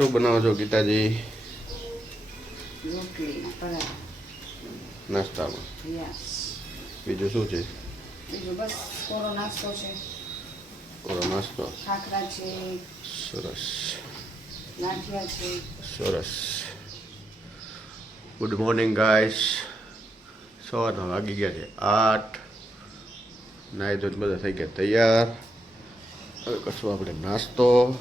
શું બનાવો છો ગીતાજી? નાસ્તામાં. બીજું શું છે? બીજું બસ કોરો નાસ્તો છે. ઓરો નાસ્તો. ખાખરા છે. સરસ. ગાંઠિયા છે. સરસ. Good morning guys. સવારના વાગી ગયા છે આઠ. નાહી ધોઈને બધા થઈ ગયા તૈયાર. હવે કરશું આપણે નાસ્તો.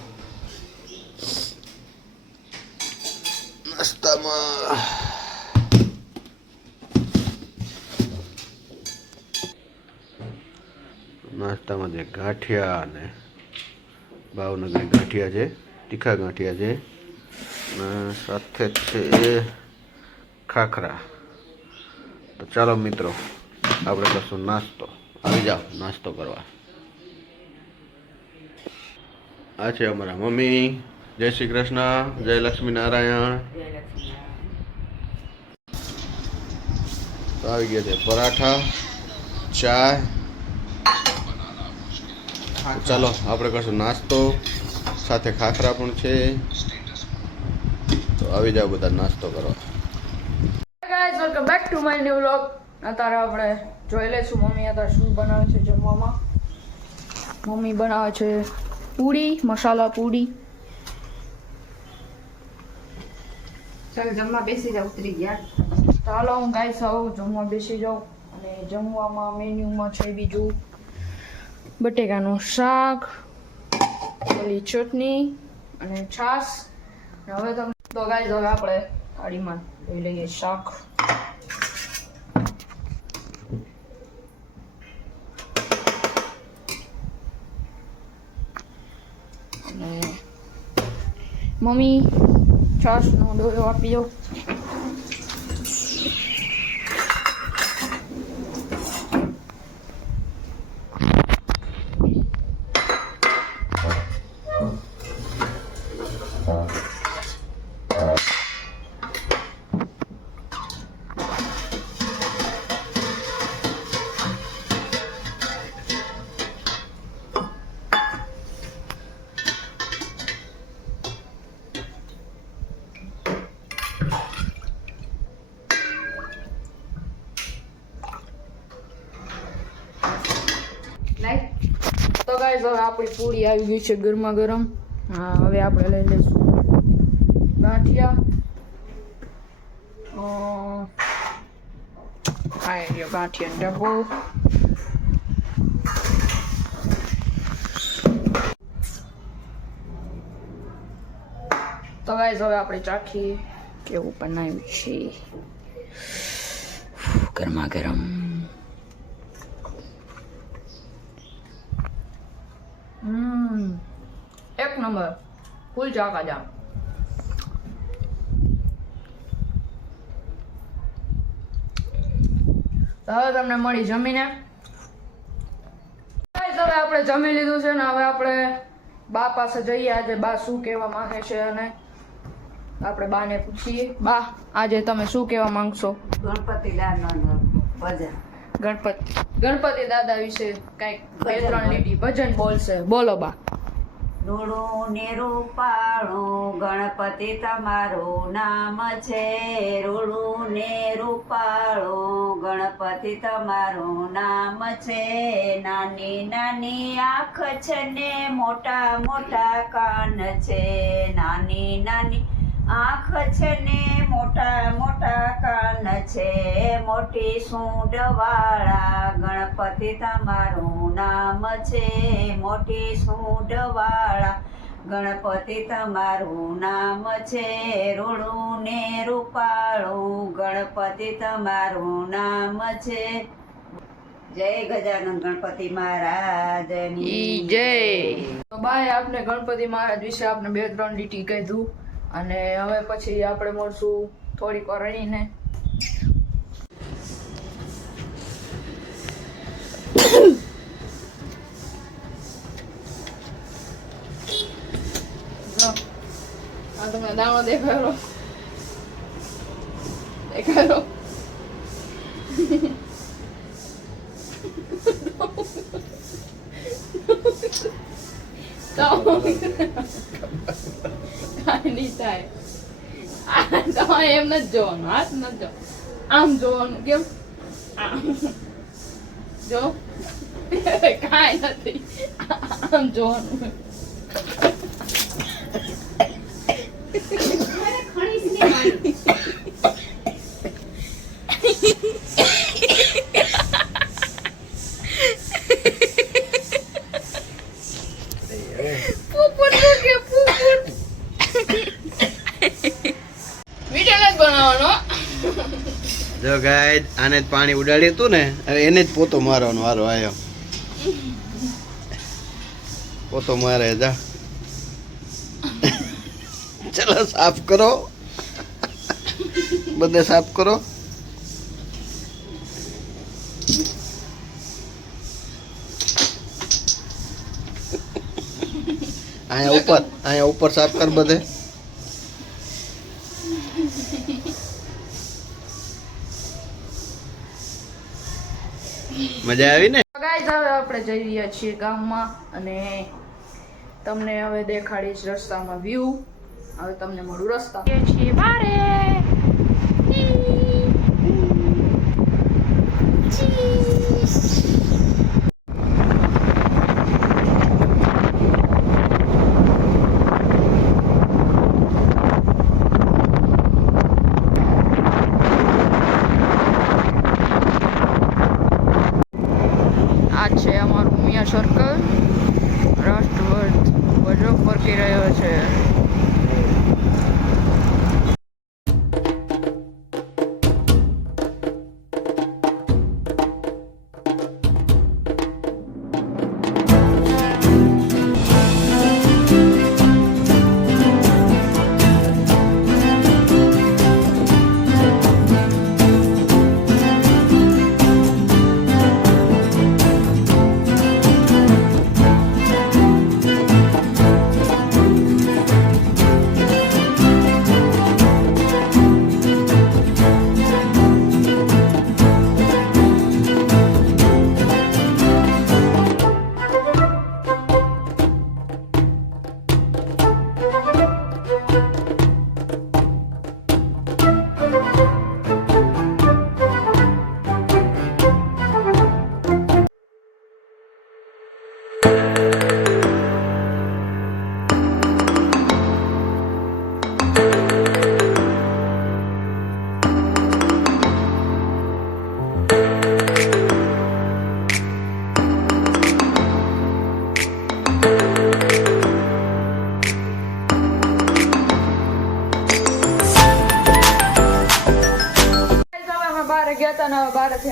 નાસ્તામાં નાસ્તામાં જે ગાંઠિયા અને ભાવનગરી ગાંઠિયા છે, તીખા ગાંઠિયા છે અને સાથે છે ખાખરા. તો ચાલો મિત્રો, આપણે કરશું નાસ્તો. આવી જાઓ, નાસ્તો કરવા. આ છે અમારા મમ્મી. જય શ્રી કૃષ્ણ જય લક્ષ્મી નારાયણ આવી ગયા છે પરાઠા ચા ચાલો આપણે કરશું નાસ્તો. સાથે ખાખરા પણ છે. તો આવી જાઓ બધા નાસ્તો કરવા. Guys welcome back to my new vlog અત્યારે આપણે જોઈ લઈશું મમ્મી અત્યારે શું બનાવે છે જમવામાં. મમ્મી બનાવે છે પૂરી મસાલા પૂરી. ચાલ, જમવા બેસી જાવ ઉતરી ગયા. ચાલો, હું ગાય સૌ જમવા બેસી જાઉં અને જમવામાં મેન્યુમાં છે બીજું બટેકાનું શાક, ઓલી ચટણી અને છાશ. હવે તમે તો ગાય હવે આપણે થાળીમાં લઈ લઈએ શાક. અને mummy Tchau, não deu eu apio. તો ગાઈઝ હવે આપણી પૂરી આવી ગઈ છે ગરમા ગરમ હા, હવે આપણે લઈ લઈશું. ગાંઠિયા. ખાઈ ગયો ગાંઠિયા ડબ્બો. તો ગાઈસ હવે આપણે ચાખીએ. કેવું બનાવ્યું છે? ગરમા ગરમ એક નંબર ફૂલ ચાકા જામ હવે તમને મળી જમીને. હવે આપણે જમી લીધું છે ને હવે આપણે બા પાસે જઈએ આજે. બા શું કહેવા માંગે છે અને આપણે બાને પૂછીએ. બા આજે તમે શું કહેવા માંગશો? ગણપતિ ભજન. ગણપતિ. ગણપતિ દાદા વિશે કંઈક બે ત્રણ લીટી ભજન બોલશે. બોલો બા. રૂડું ને રૂપાળું ગણપતિ તમારું નામ છે. રૂડું ને રૂપાળું ગણપતિ તમારું નામ છે. નાની નાની આંખ છે ને મોટા મોટા કાન છે. નાની નાની આંખ છે ને મોટા મોટા કાન છે. મોટી સૂંઢ વાળા ગણપતિ તમારું નામ છે. મોટી સૂંઢ વાળા ગણપતિ તમારું નામ છે. રૂડું ને રૂપાળું ગણપતિ તમારું નામ છે. જય ગજાનંદ ગણપતિ મહારાજની જય. તો બાય આપને ગણપતિ મહારાજ વિશે આપને બે ત્રણ લીટી કીધું. અને હવે પછી આપણે મળશું થોડીક વાર રહીને જો, આ તમને દાણો દેખાડો દેખાડો તો નહીં થાય. તમારે એમ નથી જોવાનું હાથ નથી જોવાનું. આમ જોવાનું, કેમ? જો. કાંઈ નથી. આમ જોવાનું. ખણીશ જો ગાય આને પાણી ઉડાડ્યું હતું ને એને જ પોતો મારવાનો વારો આવ્યો પોતો મારે જા. ચલો, સાફ કરો. બધે સાફ કરો. અહીંયા ઉપર અહીંયા ઉપર સાફ કર બધે. મજા આવી ને? ગાઈઝ હવે આપણે જઈ રહ્યા છીએ ગામમાં અને તમને હવે દેખાડીશ રસ્તામાં વ્યૂ હવે તમને મળું રસ્તા. છીએ બારે. આ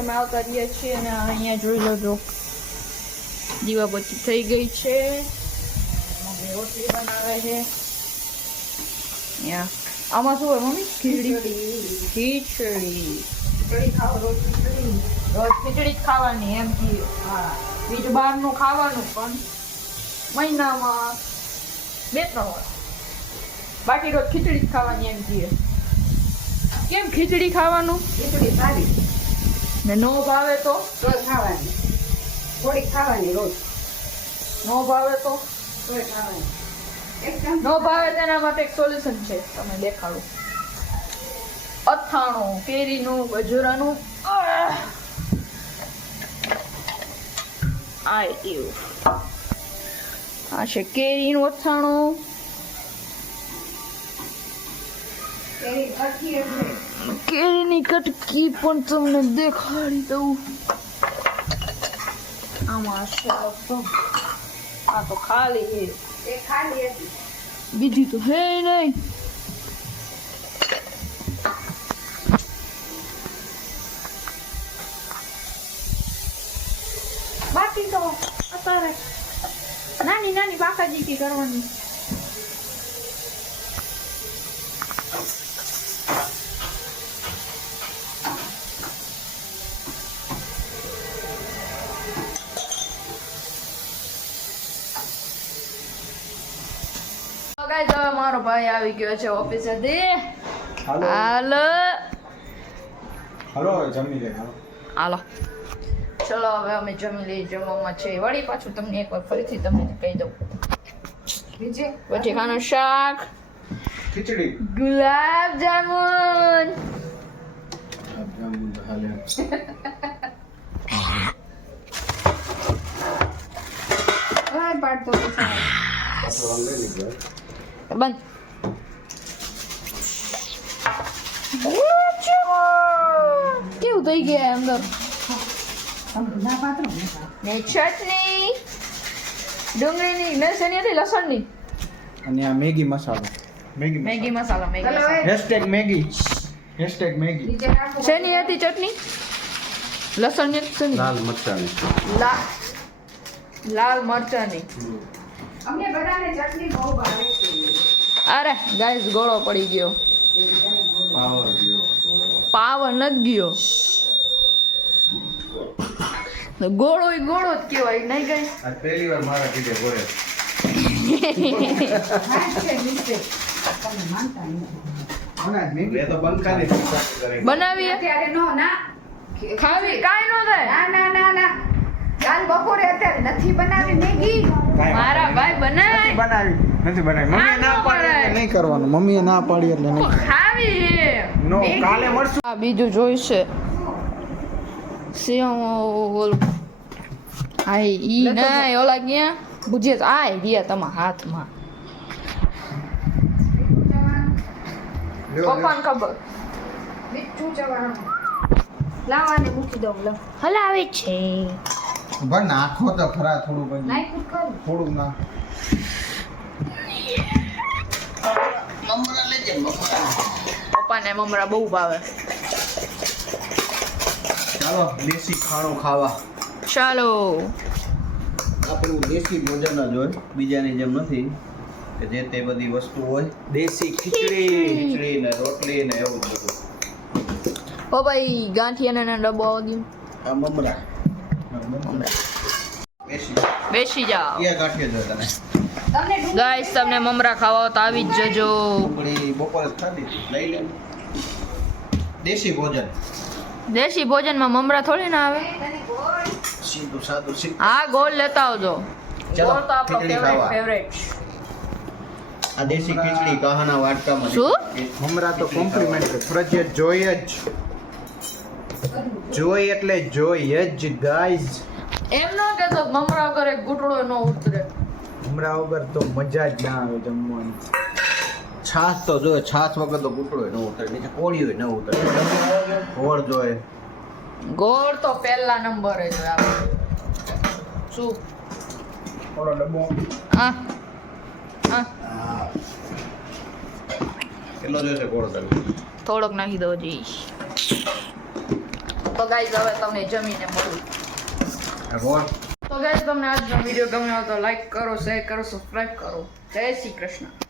અમે આવતા રહીએ છીએ અને અહીંયા જોઈ લો દીવા દીવાબત્તી થઈ ગઈ છે. રોટલી બનાવે છે. આમાં શું હોય મમ્મી? ખીચડી. ખીચડી. ખીચડી. જ ખાવાની એમ. બીજું બહારનું ખાવાનું પણ મહિનામાં બે ત્રણ વાર. બાકી રોજ ખીચડી જ ખાવાની એમ કહીએ કેમ ખીચડી ખાવાનું? ખીચડી સારી. ને નો ભાવે તો રોજ ખાવાની. થોડીક ખાવાની રોજ. નો ભાવે તો તોય ખાવાની. નો ભાવે તેના માટે એક સોલ્યુશન છે તમે દેખાડો અથાણું કેરીનું ગજુરાનું! આ એવું આ છે કેરીનું અથાણું કેરી કેરીની કટકી પણ તમને દેખાડી દઉં આમાં છે લગભગ. આ તો ખાલી છે એ ખાલી હતી. બીજી તો હે નહીં બાકી તો અત્યારે નાની નાની બાકાજી કરવાની તો guys, હવે મારો ભાઈ આવી ગયો છે ઓફિસેથી હાલો. હાલો. હાલો જમી લે હાલો. હાલો. ચલો હવે અમે જમી લઈએ જમવામાં છે વળી પાછું તમને એકવાર ફરીથી તમને કહી દઉં. પછી ખાનું શાક. ખીચડી. ગુલાબ જામુન. બંધ ગુલાબ જામુન કેવું થઈ ગયા અંદર ના ચટણી. ડુંગળીની ને હતી લસણની? અને આ મેગી મસાલો. મેગી મેગી મસાલા Maggi hashtag Maggi. Hashtag Maggi. શેની હતી ચટણી? લસણની હતી લાલ મરચાની. લા લાલ મરચાની. અમને બધાને ચટણી બહુ ભાવે છે. અરે ગાઈસ ગોળો પડી ગયો. પાવર ગયો પાવર નથી ગયો. ગોળો ગોળો જ કહેવાય નહીં ગઈ આ પહેલી વાર મારા કીધે બનાવીએ? નો ના. ખાવી? કાંઈ ન થાય? ના ના ના ના. કાલ બપોરે અત્યારે નથી બનાવી મેગી. મારા ભાઈ બનાવી. નથી બનાવી. ના પાડી નહીં કરવાનું. મમ્મીએ ના પાડી એટલે નહીં ખાવી. હે. નો કાલે મળશું. બીજું જોઈશે. સિંહ ઓલું હા ઈ ના ઓલા ક્યાં ભુજે આ રહ્યા તમારા હાથમાં પપ્પાને ખબર મીઠું ચવાણું લાવવાને મૂકી દઉં લો હલાવે છે ભાઈ નાખો તો ખરા થોડું ભાઈ નાખ્યું ખરું થોડું ના પપ્પાને મમરા બહુ ભાવે ચાલો દેશી ખાણું ખાવા. ચાલો. આપણું દેશી ભોજન જ હોય બીજાની જેમ નથી. કે જે તે બધી વસ્તુ હોય દેશી ખીચડી ખીચડી. ને રોટલી ને એવું બધું. પપ્પા ઈ ગાંઠિયાના ડબ્બો આવો આ મમરા. બેસી જાઓ. ક્યાં ગાંઠિયા જો તને તમને ગાઈસ તમને મમરા ખાવા તો આવી જ જજો. બપોરે ખાધી લઈ લે. દેશી ભોજન. દેશી ભોજનમાં મમરા થોડી ના આવે? સીધું સાદું સીધું. હા ગોળ લેતા આવજો. ચાલો, ગોળ તો આપણો ફેવરેટ. ફેવરેટ આ દેશી ખીચડી કાહાના વાટકામાં શું? મમરા તો કોમ્પ્લિમેન્ટ ફરજિયાત જોઈએ જ. જોઈ એટલે જોઈએ જ ગાઈઝ એમ ન કહેતો કે મમરા વગર એક ઘૂંટડો ન ઉતરે. મમરા વગર તો મજા જ ના આવે જમવાની. છાશ તો જોઈએ છાશ વગર તો કૂટડો ન ઉતરે નીચે કોળીઓ ન ઉતરે. ગોળ જોઈએ ગોળ તો પહેલા નંબરે જ આપણે. શું? ઓલો ડબ્બો. હા. હા. કેટલો જોઈશે ગોળ તમે? થોડોક નાખી દો જી તો ગાઈઝ હવે તમને જમીને મળું. ગોળ તો ગાઈઝ તમને આજનો વીડિયો ગમ્યો હોય તો લાઈક કરો શેર કરો સબસ્ક્રાઈબ કરો. જય શ્રી કૃષ્ણ.